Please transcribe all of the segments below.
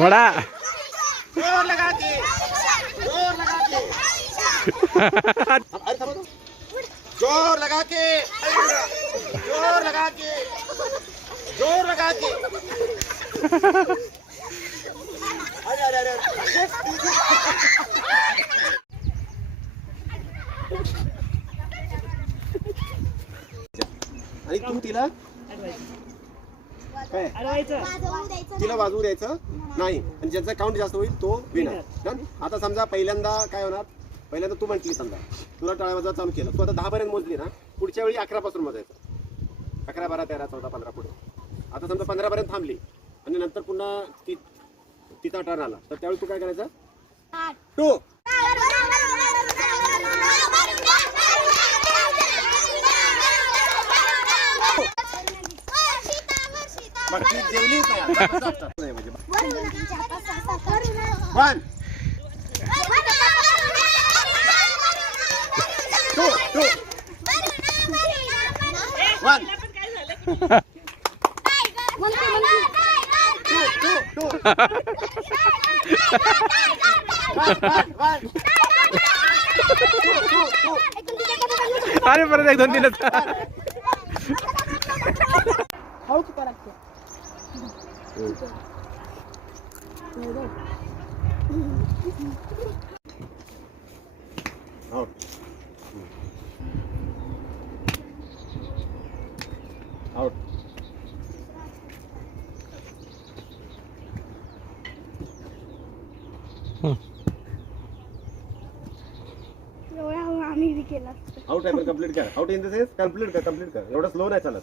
वड़ा जोर लगा के जोर लगा के अरे थमा दो जोर लगा के जोर लगा के जोर लगा के अरे अरे अरे आणि तू तिला काय तिला वाजवू द्यायचं नाही आणि ज्याचा काउंट जास्त होईल तो विनर. डन. आता समजा पहिल्यांदा काय होणार, पहिल्यांदा तू म्हटली समजा तुला टाळ्या वाजवा चालू केलं, तू आता 10 पर्यंत मोजली ना, पुढच्या वेळी 11 पासून मोजायचं. 11, 12, 13, 14, 15 पुढे. आता समजा 15 पर्यंत थांबली आणि नंतर पुन्हा तिचा टर्न आला तर त्यावेळी तू काय करायचं, 2 बाकी जेवलीच नाही म्हणजे 1 2 अरे परत एक 2 दिलं आउट आउट आम्ही बी केला आउट आहे पण कंप्लीट कर. Out in the sense complete कर. एवढं स्लो नाही चालत.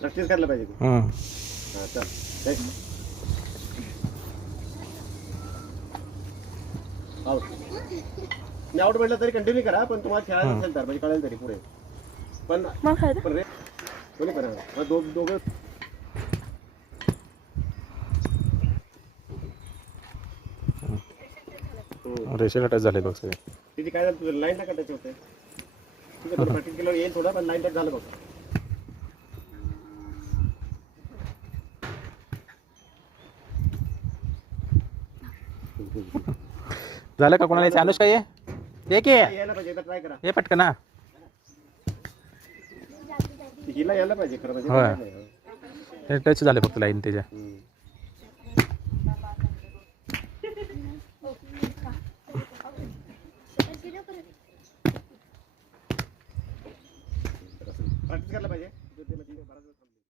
प्रॅक्टिस करायला पाहिजे तू. हां चल आउट. मी आउट म्हटलं तरी कंटिन्यू करा, पण तुम्हाला खेळायला असेल तर म्हणजे कळेल तरी पुढे. पण रे कोणी करा दोघं रेषेला टच झाले बघ सगळे. तिथे काय झालं, तुझं लाईनला कटायचे होते. ठीक आहे, प्रॅक्टिस केल्यावर येईल थोडं, पण लाईन टच झालं बघ. झालं का कोणाला अनुष्का ये की यायला पाहिजे, एकदा ट्राय करा. ये पटकन ना. हिला यायला पाहिजे खरं म्हणजे. होय टच झाले फक्त लाईन त्याच्या. प्रॅक्टिस करायला पाहिजे.